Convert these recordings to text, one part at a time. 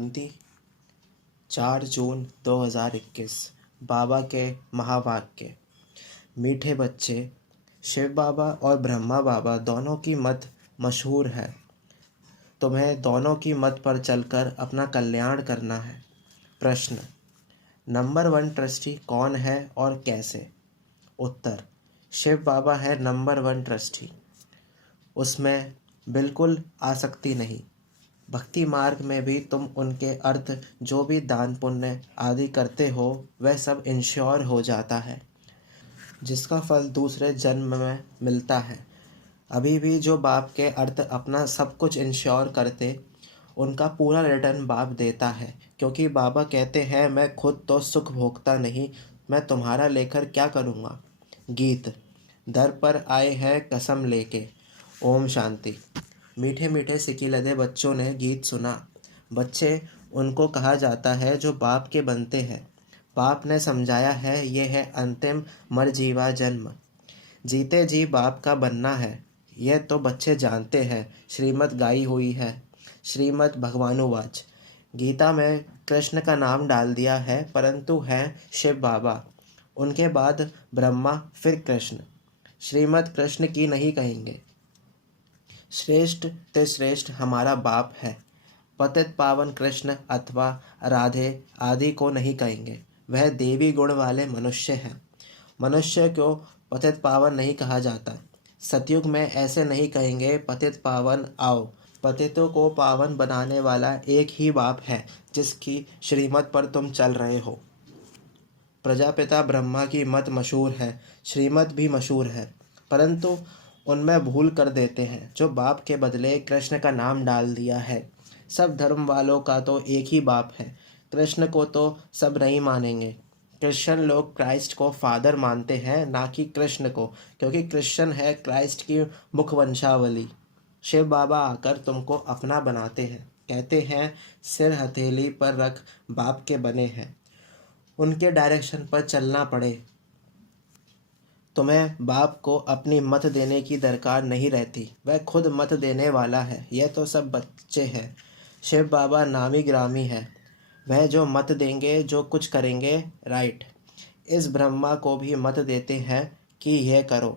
शांति 4 जून 2021। बाबा के महावाक्य। मीठे बच्चे, शिव बाबा और ब्रह्मा बाबा दोनों की मत मशहूर है। तुम्हें दोनों की मत पर चलकर अपना कल्याण करना है। प्रश्न: नंबर 1 ट्रस्टी कौन है और कैसे? उत्तर: शिव बाबा है नंबर 1 ट्रस्टी। उसमें बिल्कुल आसक्ति नहीं। भक्ति मार्ग में भी तुम उनके अर्थ जो भी दान पुण्य आदि करते हो वह सब इंश्योर हो जाता है, जिसका फल दूसरे जन्म में मिलता है। अभी भी जो बाप के अर्थ अपना सब कुछ इंश्योर करते, उनका पूरा रिटर्न बाप देता है, क्योंकि बाबा कहते हैं मैं खुद तो सुख भोगता नहीं, मैं तुम्हारा लेकर क्या करूँगा। गीत। दर पर आए हैं कसम लेके। ओम शांति। मीठे मीठे सिकिलधे बच्चों ने गीत सुना। बच्चे उनको कहा जाता है जो बाप के बनते हैं। बाप ने समझाया है ये है अंतिम मरजीवा जन्म। जीते जी बाप का बनना है, यह तो बच्चे जानते हैं। श्रीमद् गाई हुई है। श्रीमद् भगवानुवाच। गीता में कृष्ण का नाम डाल दिया है, परंतु हैं शिव बाबा, उनके बाद ब्रह्मा, फिर कृष्ण। श्रीमद् कृष्ण की नहीं कहेंगे। श्रेष्ठ ते श्रेष्ठ हमारा बाप है। पतित पावन कृष्ण अथवा राधे आदि को नहीं कहेंगे, वह देवी गुण वाले मनुष्य हैं। मनुष्य को पतित पावन नहीं कहा जाता। सतयुग में ऐसे नहीं कहेंगे पतित पावन आओ। पतितों को पावन बनाने वाला एक ही बाप है, जिसकी श्रीमत पर तुम चल रहे हो। प्रजापिता ब्रह्मा की मत मशहूर है, श्रीमत भी मशहूर है, परंतु उनमें भूल कर देते हैं जो बाप के बदले कृष्ण का नाम डाल दिया है। सब धर्म वालों का तो एक ही बाप है, कृष्ण को तो सब नहीं मानेंगे। क्रिश्चियन लोग क्राइस्ट को फादर मानते हैं, ना कि कृष्ण को, क्योंकि क्रिश्चियन है क्राइस्ट की मुखवंशावली। शिव बाबा आकर तुमको अपना बनाते हैं, कहते हैं सिर हथेली पर रख बाप के बने हैं, उनके डायरेक्शन पर चलना पड़े। तुम्हें बाप को अपनी मत देने की दरकार नहीं रहती, वह खुद मत देने वाला है। यह तो सब बच्चे हैं। शिव बाबा नामी ग्रामी है, वह जो मत देंगे, जो कुछ करेंगे राइट। इस ब्रह्मा को भी मत देते हैं कि यह करो।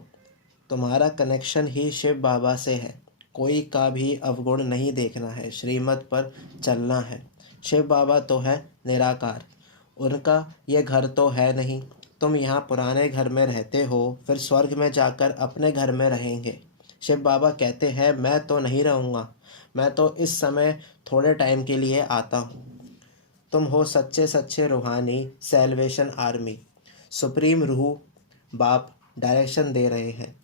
तुम्हारा कनेक्शन ही शिव बाबा से है, कोई का भी अवगुण नहीं देखना है, श्रीमत पर चलना है। शिव बाबा तो है निराकार, उनका ये घर तो है नहीं। तुम यहाँ पुराने घर में रहते हो, फिर स्वर्ग में जाकर अपने घर में रहेंगे। शिव बाबा कहते हैं मैं तो नहीं रहूँगा, मैं तो इस समय थोड़े टाइम के लिए आता हूँ। तुम हो सच्चे सच्चे रूहानी सैल्वेशन आर्मी। सुप्रीम रूह बाप डायरेक्शन दे रहे हैं।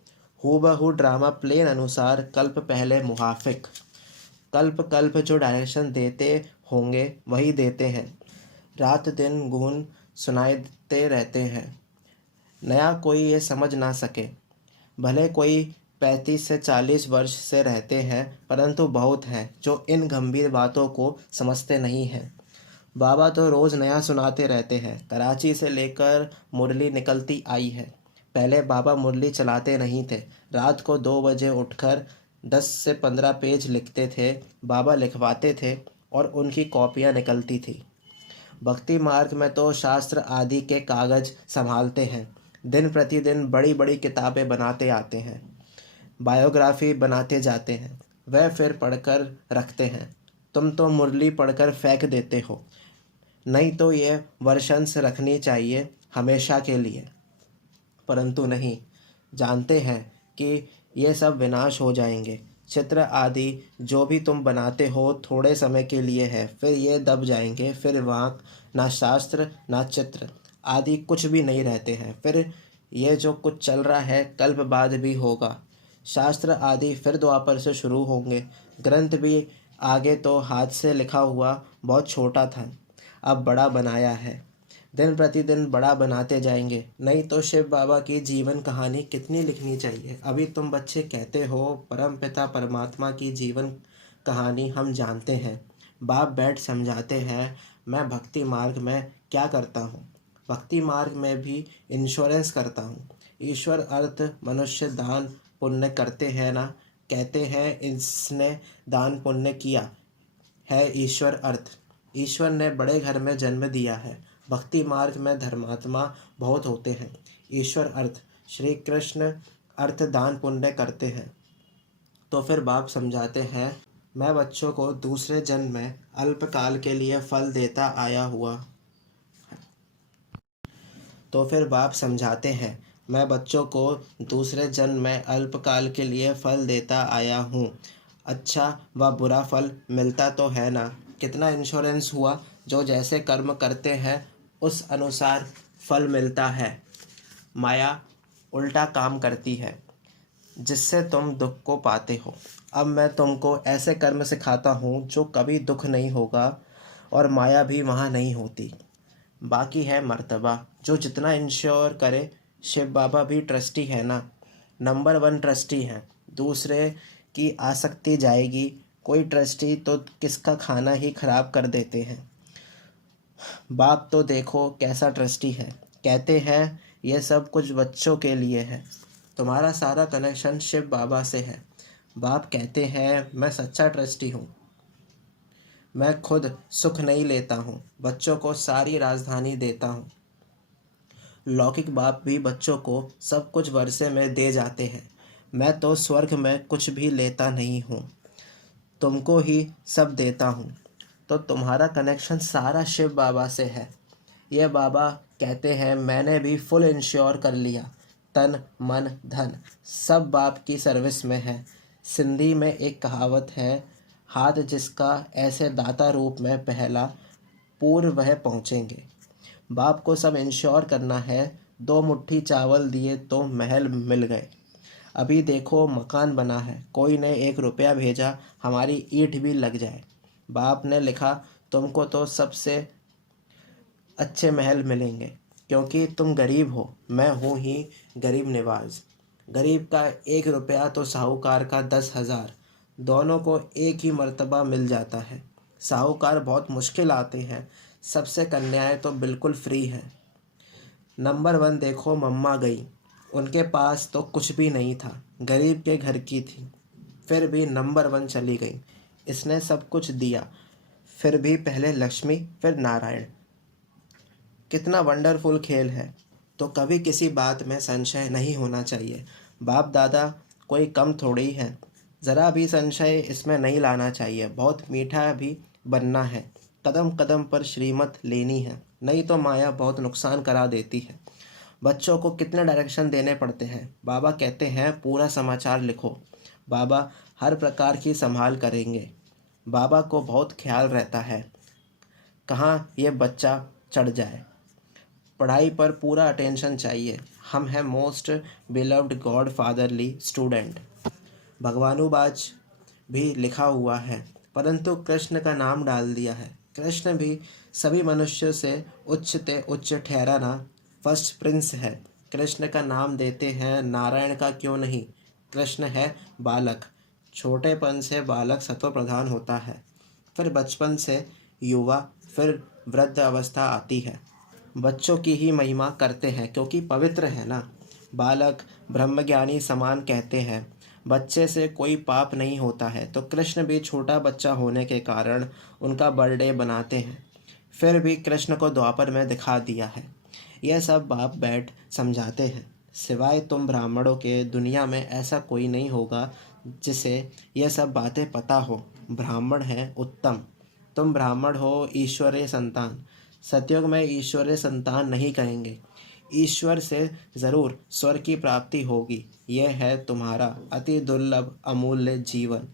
हूबहू ड्रामा प्लेन अनुसार कल्प पहले मुहाफिक। कल्प कल्प जो डायरेक्शन देते होंगे वही देते हैं। रात दिन गुण सुनाते रहते हैं, नया कोई ये समझ ना सके। भले कोई 35 से 40 वर्ष से रहते हैं, परंतु बहुत हैं जो इन गंभीर बातों को समझते नहीं हैं। बाबा तो रोज़ नया सुनाते रहते हैं। कराची से लेकर मुरली निकलती आई है। पहले बाबा मुरली चलाते नहीं थे, रात को 2 बजे उठकर 10 से 15 पेज लिखते थे। बाबा लिखवाते थे और उनकी कॉपियाँ निकलती थी। भक्ति मार्ग में तो शास्त्र आदि के कागज़ संभालते हैं, दिन प्रतिदिन बड़ी बड़ी किताबें बनाते आते हैं, बायोग्राफी बनाते जाते हैं, वह फिर पढ़कर रखते हैं। तुम तो मुरली पढ़कर फेंक देते हो, नहीं तो ये वर्शंस रखनी चाहिए हमेशा के लिए, परंतु नहीं, जानते हैं कि ये सब विनाश हो जाएंगे। चित्र आदि जो भी तुम बनाते हो थोड़े समय के लिए है, फिर ये दब जाएंगे। फिर वहाँ ना शास्त्र ना चित्र आदि कुछ भी नहीं रहते हैं। फिर ये जो कुछ चल रहा है कल्प बाद भी होगा। शास्त्र आदि फिर द्वापर से शुरू होंगे। ग्रंथ भी आगे तो हाथ से लिखा हुआ बहुत छोटा था, अब बड़ा बनाया है। दिन प्रतिदिन बड़ा बनाते जाएंगे, नहीं तो शिव बाबा की जीवन कहानी कितनी लिखनी चाहिए। अभी तुम बच्चे कहते हो परम पिता परमात्मा की जीवन कहानी हम जानते हैं। बाप बैठ समझाते हैं मैं भक्ति मार्ग में क्या करता हूँ। भक्ति मार्ग में भी इंश्योरेंस करता हूँ। ईश्वर अर्थ मनुष्य दान पुण्य करते हैं ना, कहते हैं इसने दान पुण्य किया है ईश्वर अर्थ। ईश्वर ने बड़े घर में जन्म दिया है। भक्ति मार्ग में धर्मात्मा बहुत होते हैं। ईश्वर अर्थ श्री कृष्ण अर्थ दान पुण्य करते हैं। तो फिर बाप समझाते हैं, मैं बच्चों को दूसरे जन्म में अल्पकाल के लिए फल देता आया हुआ। तो फिर बाप समझाते हैं, मैं बच्चों को दूसरे जन्म में अल्पकाल के लिए फल देता आया हूँ। अच्छा व बुरा फल मिलता तो है ना। कितना इंश्योरेंस हुआ, जो जैसे कर्म करते हैं उस अनुसार फल मिलता है। माया उल्टा काम करती है, जिससे तुम दुख को पाते हो। अब मैं तुमको ऐसे कर्म सिखाता हूँ जो कभी दुख नहीं होगा और माया भी वहाँ नहीं होती। बाकी है मर्तबा, जो जितना इंश्योर करे। शिव बाबा भी ट्रस्टी है ना, नंबर वन ट्रस्टी हैं। दूसरे की आसक्ति जाएगी। कोई ट्रस्टी तो किसका खाना ही खराब कर देते हैं। बाप तो देखो कैसा ट्रस्टी है। कहते हैं ये सब कुछ बच्चों के लिए है। तुम्हारा सारा कनेक्शन शिव बाबा से है। बाप कहते हैं मैं सच्चा ट्रस्टी हूँ। मैं खुद सुख नहीं लेता हूँ, बच्चों को सारी राजधानी देता हूँ। लौकिक बाप भी बच्चों को सब कुछ वर्षे में दे जाते हैं। मैं तो स्वर्ग में कुछ भी लेता नहीं हूँ, तुमको ही सब देता हूँ। तो तुम्हारा कनेक्शन सारा शिव बाबा से है। ये बाबा कहते हैं मैंने भी फुल इंश्योर कर लिया। तन मन धन सब बाप की सर्विस में है। सिंधी में एक कहावत है, हाथ जिसका ऐसे दाता रूप में पहला, पूर्व वह पहुँचेंगे। बाप को सब इंश्योर करना है। 2 मुट्ठी चावल दिए तो महल मिल गए। अभी देखो मकान बना है, कोई ने 1 रुपया भेजा, हमारी ईंट भी लग जाए। बाप ने लिखा तुमको तो सबसे अच्छे महल मिलेंगे, क्योंकि तुम गरीब हो। मैं हूँ ही गरीब निवाज। गरीब का 1 रुपया तो साहूकार का 10,000, दोनों को एक ही मर्तबा मिल जाता है। साहूकार बहुत मुश्किल आते हैं, सबसे कन्याएं तो बिल्कुल फ्री हैं। नंबर 1 देखो मम्मा गई, उनके पास तो कुछ भी नहीं था, गरीब के घर की थी, फिर भी नंबर 1 चली गई। इसने सब कुछ दिया, फिर भी पहले लक्ष्मी फिर नारायण। कितना वंडरफुल खेल है। तो कभी किसी बात में संशय नहीं होना चाहिए। बाप दादा कोई कम थोड़ी है, ज़रा भी संशय इसमें नहीं लाना चाहिए। बहुत मीठा भी बनना है, कदम कदम पर श्रीमत लेनी है, नहीं तो माया बहुत नुकसान करा देती है। बच्चों को कितने डायरेक्शन देने पड़ते हैं। बाबा कहते हैं पूरा समाचार लिखो। बाबा हर प्रकार की संभाल करेंगे। बाबा को बहुत ख्याल रहता है कहाँ ये बच्चा चढ़ जाए। पढ़ाई पर पूरा अटेंशन चाहिए। हम हैं most beloved god fatherly student. भगवानुबाज भी लिखा हुआ है, परंतु कृष्ण का नाम डाल दिया है। कृष्ण भी सभी मनुष्यों से उच्चते उच्च ठहराना फर्स्ट प्रिंस है। कृष्ण का नाम देते हैं, नारायण का क्यों नहीं। कृष्ण है बालक, छोटेपन से बालक सतो प्रधान होता है, फिर बचपन से युवा, फिर वृद्ध अवस्था आती है। बच्चों की ही महिमा करते हैं क्योंकि पवित्र है ना। बालक ब्रह्मज्ञानी समान कहते हैं। बच्चे से कोई पाप नहीं होता है, तो कृष्ण भी छोटा बच्चा होने के कारण उनका बर्थडे बनाते हैं। फिर भी कृष्ण को द्वापर में दिखा दिया है। यह सब बाप बैठ समझाते हैं। सिवाय तुम ब्राह्मणों के दुनिया में ऐसा कोई नहीं होगा जिसे यह सब बातें पता हो। ब्राह्मण है उत्तम। तुम ब्राह्मण हो ईश्वरीय संतान। सतयुग में ईश्वरीय संतान नहीं कहेंगे। ईश्वर से ज़रूर स्वर्ग की प्राप्ति होगी। यह है तुम्हारा अति दुर्लभ अमूल्य जीवन।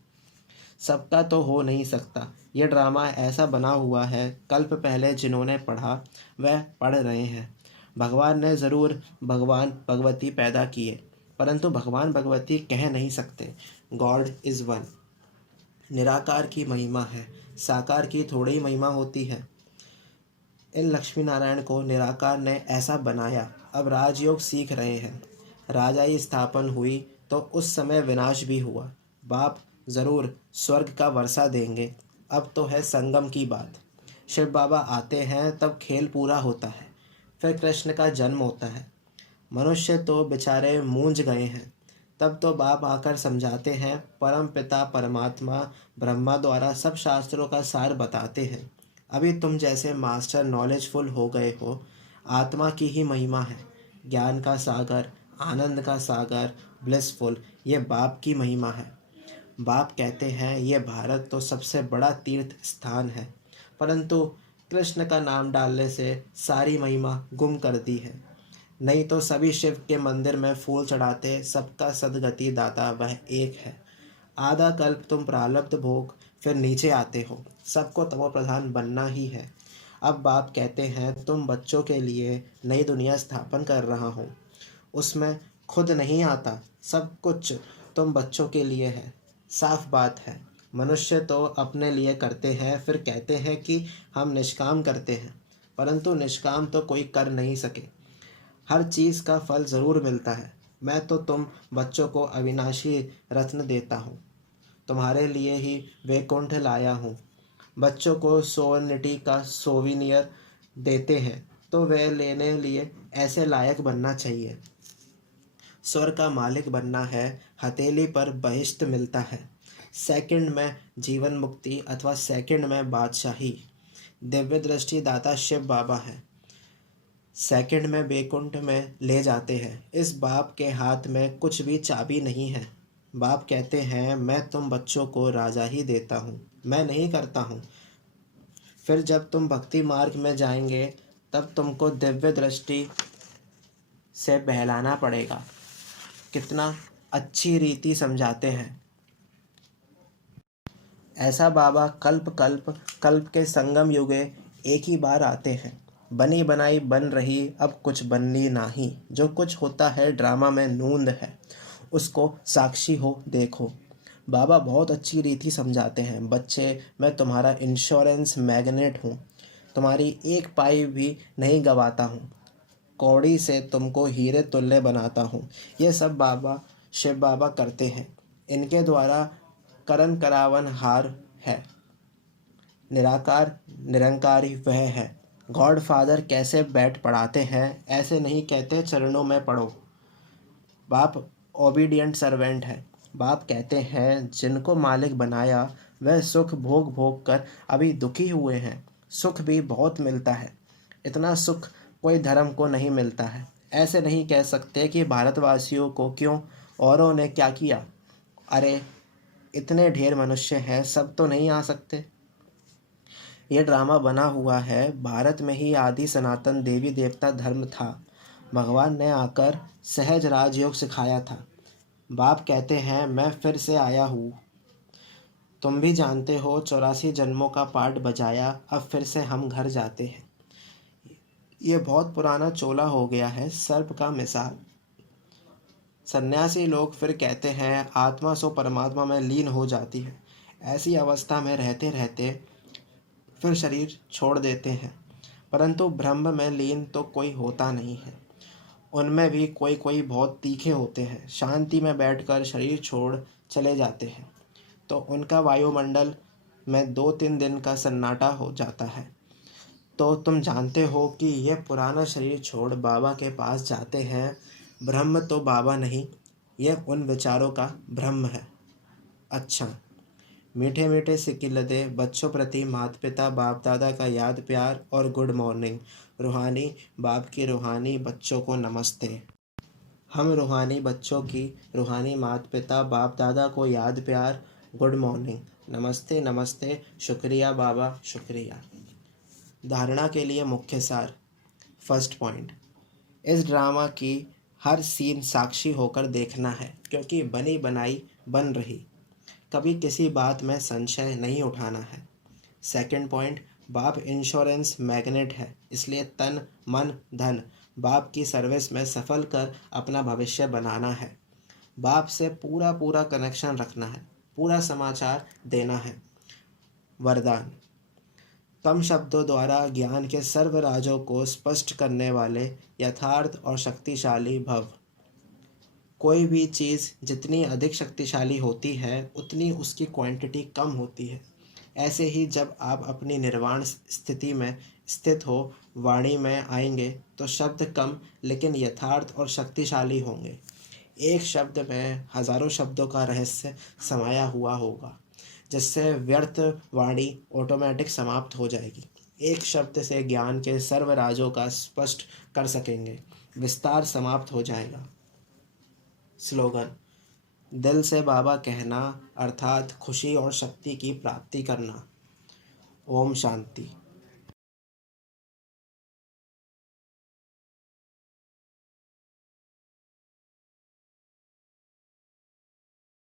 सबका तो हो नहीं सकता। यह ड्रामा ऐसा बना हुआ है, कल्प पहले जिन्होंने पढ़ा वह पढ़ रहे हैं। भगवान ने ज़रूर भगवान भगवती पैदा किए, परंतु भगवान भगवती कह नहीं सकते। God is one. निराकार की महिमा है, साकार की थोड़ी ही महिमा होती है। इन लक्ष्मी नारायण को निराकार ने ऐसा बनाया। अब राजयोग सीख रहे हैं। राजाई स्थापन हुई तो उस समय विनाश भी हुआ। बाप ज़रूर स्वर्ग का वर्षा देंगे। अब तो है संगम की बात। शिव बाबा आते हैं तब खेल पूरा होता है, फिर कृष्ण का जन्म होता है। मनुष्य तो बेचारे मूंझ गए हैं। तब तो बाप आकर समझाते हैं। परम पिता परमात्मा ब्रह्मा द्वारा सब शास्त्रों का सार बताते हैं। अभी तुम जैसे मास्टर नॉलेजफुल हो गए हो। आत्मा की ही महिमा है। ज्ञान का सागर, आनंद का सागर, ब्लिसफुल, ये बाप की महिमा है। बाप कहते हैं ये भारत तो सबसे बड़ा तीर्थ स्थान है, परंतु कृष्ण का नाम डालने से सारी महिमा गुम कर दी है। नहीं तो सभी शिव के मंदिर में फूल चढ़ाते, सबका सदगति दाता वह एक है। आधा कल्प तुम प्रारब्ध भोग, फिर नीचे आते हो, सबको तमो प्रधान बनना ही है। अब बाप कहते हैं तुम बच्चों के लिए नई दुनिया स्थापन कर रहा हूँ। उसमें खुद नहीं आता, सब कुछ तुम बच्चों के लिए है। साफ बात है, मनुष्य तो अपने लिए करते हैं, फिर कहते हैं कि हम निष्काम करते हैं, परंतु निष्काम तो कोई कर नहीं सके। हर चीज़ का फल ज़रूर मिलता है। मैं तो तुम बच्चों को अविनाशी रत्न देता हूँ, तुम्हारे लिए ही वैकुंठ लाया हूँ। बच्चों को सोनिटी का सोविनियर देते हैं, तो वे लेने लिए ऐसे लायक बनना चाहिए। स्वर का मालिक बनना है, हथेली पर बहिश्त मिलता है। सेकंड में जीवन मुक्ति अथवा सेकंड में बादशाही। दिव्य दृष्टि दाता शिव बाबा है, सेकंड में बैकुंठ में ले जाते हैं। इस बाप के हाथ में कुछ भी चाबी नहीं है। बाप कहते हैं मैं तुम बच्चों को राजा ही देता हूँ, मैं नहीं करता हूँ। फिर जब तुम भक्ति मार्ग में जाएंगे, तब तुमको दिव्य दृष्टि से बहलाना पड़ेगा। कितना अच्छी रीति समझाते हैं। ऐसा बाबा कल्प कल्प कल्प के संगम युगे एक ही बार आते हैं। बनी बनाई बन रही अब कुछ बननी नाही। जो कुछ होता है ड्रामा में नूंद है, उसको साक्षी हो देखो। बाबा बहुत अच्छी रीति समझाते हैं। बच्चे, मैं तुम्हारा इंश्योरेंस मैग्नेट हूँ, तुम्हारी एक पाई भी नहीं गवाता हूँ। कौड़ी से तुमको हीरे तुल्य बनाता हूँ। ये सब बाबा शिव बाबा करते हैं। इनके द्वारा करण करावन हार है। निराकार निरंकारी वह है। गॉड फादर कैसे बैठ पढ़ाते हैं, ऐसे नहीं कहते चरणों में पढ़ो। बाप ओबीडियंट सर्वेंट है। बाप कहते हैं जिनको मालिक बनाया वह सुख भोग भोग कर अभी दुखी हुए हैं। सुख भी बहुत मिलता है, इतना सुख कोई धर्म को नहीं मिलता है। ऐसे नहीं कह सकते कि भारतवासियों को क्यों, औरों ने क्या किया। अरे इतने ढेर मनुष्य हैं, सब तो नहीं आ सकते। ये ड्रामा बना हुआ है। भारत में ही आदि सनातन देवी देवता धर्म था। भगवान ने आकर सहज राजयोग सिखाया था। बाप कहते हैं मैं फिर से आया हूँ। तुम भी जानते हो 84 जन्मों का पाठ बजाया, अब फिर से हम घर जाते हैं। ये बहुत पुराना चोला हो गया है, सर्प का मिसाल। सन्यासी लोग फिर कहते हैं आत्मा सो परमात्मा में लीन हो जाती है। ऐसी अवस्था में रहते रहते फिर शरीर छोड़ देते हैं, परंतु ब्रह्म में लीन तो कोई होता नहीं है। उनमें भी कोई कोई बहुत तीखे होते हैं, शांति में बैठकर शरीर छोड़ चले जाते हैं, तो उनका वायुमंडल में 2-3 दिन का सन्नाटा हो जाता है। तो तुम जानते हो कि यह पुराना शरीर छोड़ बाबा के पास जाते हैं। ब्रह्म तो बाबा नहीं, यह उन विचारों का ब्रह्म है। अच्छा, मीठे मीठे सिकिलदे बच्चों प्रति माता पिता बाप दादा का याद प्यार और गुड मॉर्निंग। रूहानी बाप की रूहानी बच्चों को नमस्ते। हम रूहानी बच्चों की रूहानी माता पिता बाप दादा को याद प्यार, गुड मॉर्निंग, नमस्ते नमस्ते, शुक्रिया बाबा शुक्रिया। धारणा के लिए मुख्य सार। फर्स्ट पॉइंट, इस ड्रामा की हर सीन साक्षी होकर देखना है, क्योंकि बनी बनाई बन रही। कभी किसी बात में संशय नहीं उठाना है। सेकंड पॉइंट, बाप इंश्योरेंस मैग्नेट है, इसलिए तन मन धन बाप की सर्विस में सफल कर अपना भविष्य बनाना है। बाप से पूरा पूरा कनेक्शन रखना है, पूरा समाचार देना है। वरदान, कम शब्दों द्वारा ज्ञान के सर्व राजों को स्पष्ट करने वाले यथार्थ और शक्तिशाली भव। कोई भी चीज़ जितनी अधिक शक्तिशाली होती है, उतनी उसकी क्वांटिटी कम होती है। ऐसे ही जब आप अपनी निर्वाण स्थिति में स्थित हो वाणी में आएंगे, तो शब्द कम लेकिन यथार्थ और शक्तिशाली होंगे। एक शब्द में हजारों शब्दों का रहस्य समाया हुआ होगा, जिससे व्यर्थ वाणी ऑटोमेटिक समाप्त हो जाएगी। एक शब्द से ज्ञान के सर्व राजों का स्पष्ट कर सकेंगे। विस्तार समाप्त हो जाएगा। स्लोगन: दिल से बाबा कहना अर्थात खुशी और शक्ति की प्राप्ति करना। ओम शांति।